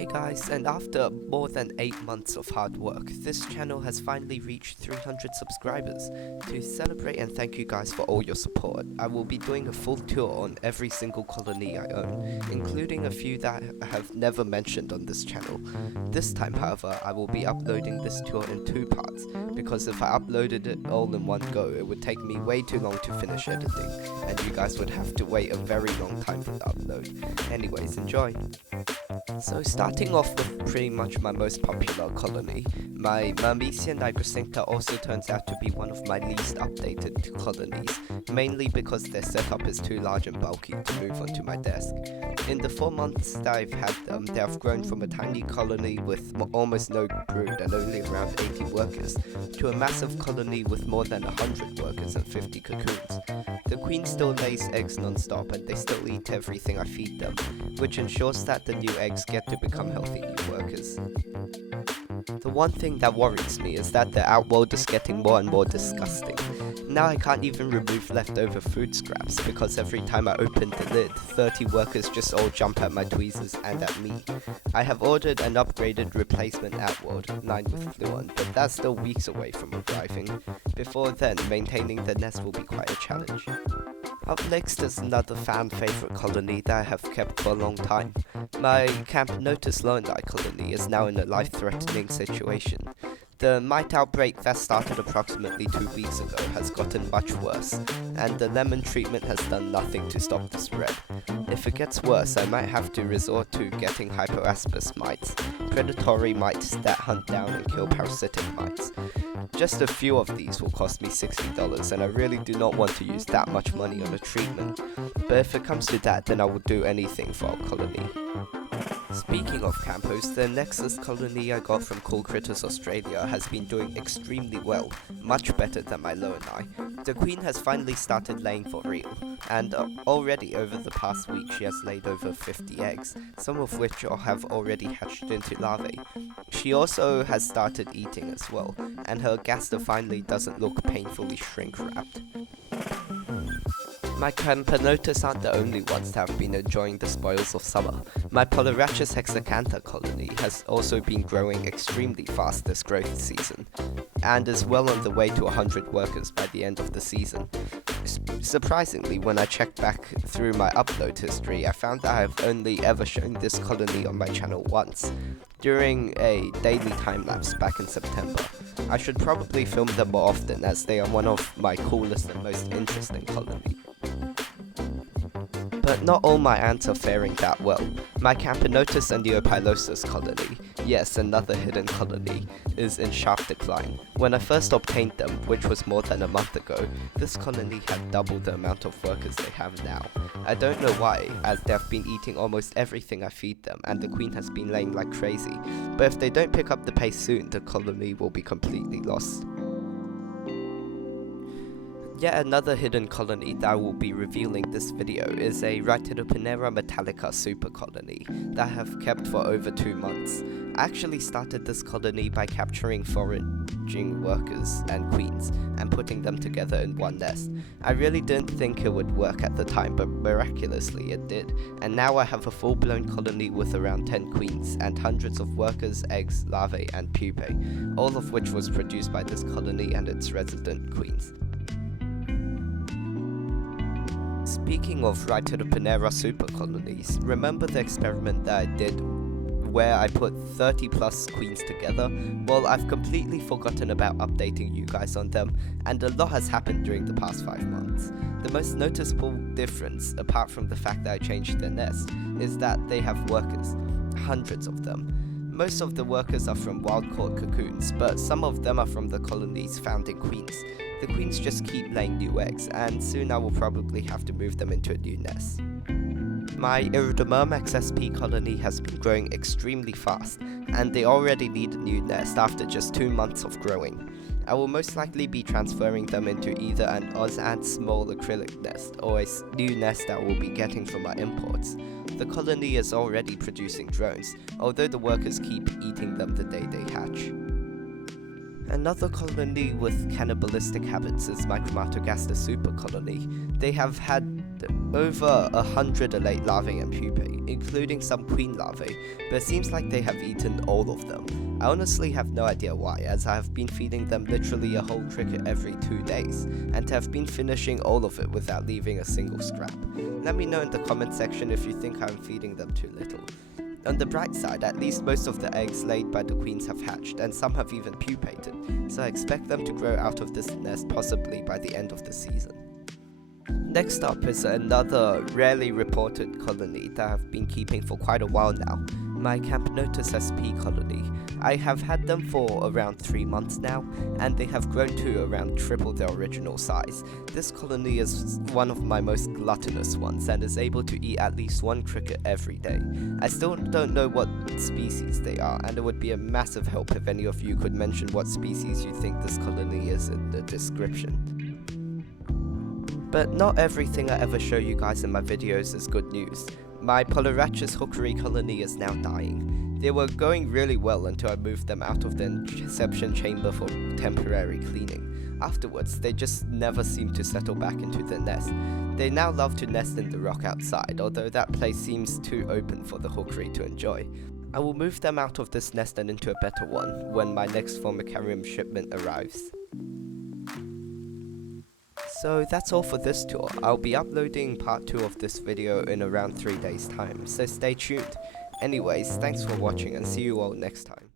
Hey guys, and after more than 8 months of hard work, this channel has finally reached 300 subscribers. To celebrate and thank you guys for all your support, I will be doing a full tour on every single colony I own, including a few that I have never mentioned on this channel. This time, however, I will be uploading this tour in 2 parts, because if I uploaded it all in one go, it would take me way too long to finish editing, and you guys would have to wait a very long time for the upload. Anyways, enjoy! So starting off with pretty much my most popular colony, my Messianic Center also turns out to be one of my least updated colonies, mainly because their setup is too large and bulky to move onto my desk. In the 4 months that I've had them, they have grown from a tiny colony with almost no brood and only around 80 workers, to a massive colony with more than 100 workers and 50 cocoons. The queen still lays eggs non-stop and they still eat everything I feed them, which ensures that the new eggs get to become healthy new workers. The one thing that worries me is that the Outworld is getting more and more disgusting. Now I can't even remove leftover food scraps because every time I open the lid, 30 workers just all jump at my tweezers and at me. I have ordered an upgraded replacement Outworld, 9 with Fluon, but that's still weeks away from arriving. Before then, maintaining the nest will be quite a challenge. Up next is another fan favourite colony that I have kept for a long time. My Camp Notice Lonely colony is now in a life-threatening situation. The mite outbreak that started approximately 2 weeks ago has gotten much worse, and the lemon treatment has done nothing to stop the spread. If it gets worse, I might have to resort to getting hypoaspis mites, predatory mites that hunt down and kill parasitic mites. Just a few of these will cost me $60, and I really do not want to use that much money on a treatment, but if it comes to that, then I will do anything for our colony. Speaking of campos, the Nexus colony I got from Cool Critters Australia has been doing extremely well, much better than my Lowenai. The queen has finally started laying for real, and already over the past week she has laid over 50 eggs, some of which have already hatched into larvae. She also has started eating as well, and her gaster finally doesn't look painfully shrink-wrapped. My Chromatogaster aren't the only ones that have been enjoying the spoils of summer. My Polarizious Hexacanta colony has also been growing extremely fast this growth season, and is well on the way to 100 workers by the end of the season. Surprisingly, when I checked back through my upload history, I found that I have only ever shown this colony on my channel once, during a daily time-lapse back in September. I should probably film them more often, as they are one of my coolest and most interesting colonies. But not all my ants are faring that well. My Chromatogaster and Endopolosis colony, yes, another hidden colony, is in sharp decline. When I first obtained them, which was more than a month ago, this colony had double the amount of workers they have now. I don't know why, as they have been eating almost everything I feed them, and the queen has been laying like crazy, but if they don't pick up the pace soon, the colony will be completely lost. Yet another hidden colony that I will be revealing this video is a Panera metallica super colony that I have kept for over 2 months. I actually started this colony by capturing foraging workers and queens and putting them together in one nest. I really didn't think it would work at the time, but miraculously it did, and now I have a full-blown colony with around 10 queens and hundreds of workers, eggs, larvae and pupae, all of which was produced by this colony and its resident queens. Speaking of Panera super colonies, remember the experiment that I did where I put 30 plus queens together? Well, I've completely forgotten about updating you guys on them, and a lot has happened during the past 5 months. The most noticeable difference, apart from the fact that I changed their nest, is that they have workers, hundreds of them. Most of the workers are from wild-caught cocoons, but some of them are from the colony's founding queens. The queens just keep laying new eggs, and soon I will probably have to move them into a new nest. My Irdom XSP colony has been growing extremely fast, and they already need a new nest after just 2 months of growing. I will most likely be transferring them into either an Ozant small acrylic nest or a new nest that I will be getting from my imports. The colony is already producing drones, although the workers keep eating them the day they hatch. Another colony with cannibalistic habits is my Chromatogaster super colony. They have had had over 100 elate larvae and pupae, including some queen larvae, but it seems like they have eaten all of them. I honestly have no idea why, as I have been feeding them literally a whole cricket every 2 days, and have been finishing all of it without leaving a single scrap. Let me know in the comment section if you think I'm feeding them too little. On the bright side, at least most of the eggs laid by the queens have hatched, and some have even pupated, so I expect them to grow out of this nest possibly by the end of the season. Next up is another rarely reported colony that I've been keeping for quite a while now, my Chromatogaster SP colony. I have had them for around 3 months now, and they have grown to around triple their original size. This colony is one of my most gluttonous ones, and is able to eat at least one cricket every day. I still don't know what species they are, and it would be a massive help if any of you could mention what species you think this colony is in the description. But not everything I ever show you guys in my videos is good news. My Polaraches hookery colony is now dying. They were going really well until I moved them out of the inception chamber for temporary cleaning. Afterwards, they just never seem to settle back into their nest. They now love to nest in the rock outside, although that place seems too open for the hookery to enjoy. I will move them out of this nest and into a better one when my next Formicarium shipment arrives. So that's all for this tour. I'll be uploading part 2 of this video in around 3 days time, so stay tuned. Anyways, thanks for watching and see you all next time.